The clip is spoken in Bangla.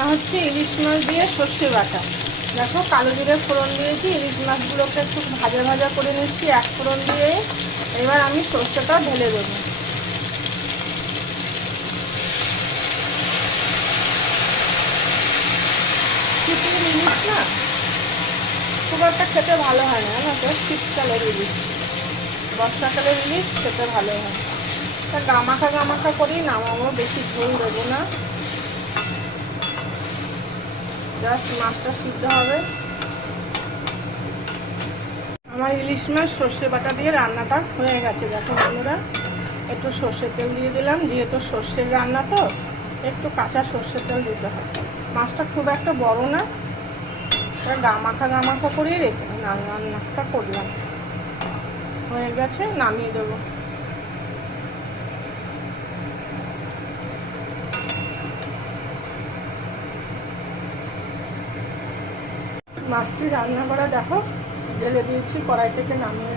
রান্না হচ্ছে ইলিশ মাছ দিয়ে সর্ষে বাটা। দেখো কালো জিরে ফোড়ন দিয়েছি, ইলিশ মাছগুলোকে একটু ভাজা ভাজা করে নিচ্ছি এক ফোড়ন দিয়ে। এবার আমি সর্ষেটা ঢেলে দেবো। শীতের ইলিশ না খুব একটা খেতে ভালো হয় না, জানো তো? শীতকালের ইলিশ, বর্ষাকালের ইলিশ খেতে ভালো হয়। তা গামাখা গামাখা করেই নামাবো, বেশি ঝোল দেবো না, জাস্ট মাছটা সিদ্ধ হবে। আমার ইলিশ মাছ সর্ষে বাটা দিয়ে রান্নাটা হয়ে গেছে। দেখো বন্ধুরা, একটু সর্ষের তেল দিয়ে দিলাম, যেহেতু সর্ষের রান্না তো একটু কাঁচা সর্ষের তেল দিতে হয়। মাছটা খুব একটা বড় না, গামাখা গামাখা করেই রেখে রান্নাটা করলাম। হয়ে গেছে, নামিয়ে দেবো। মাছটি রান্না করা দেখো ঢেলে দিয়েছি কড়াই থেকে নামিয়ে।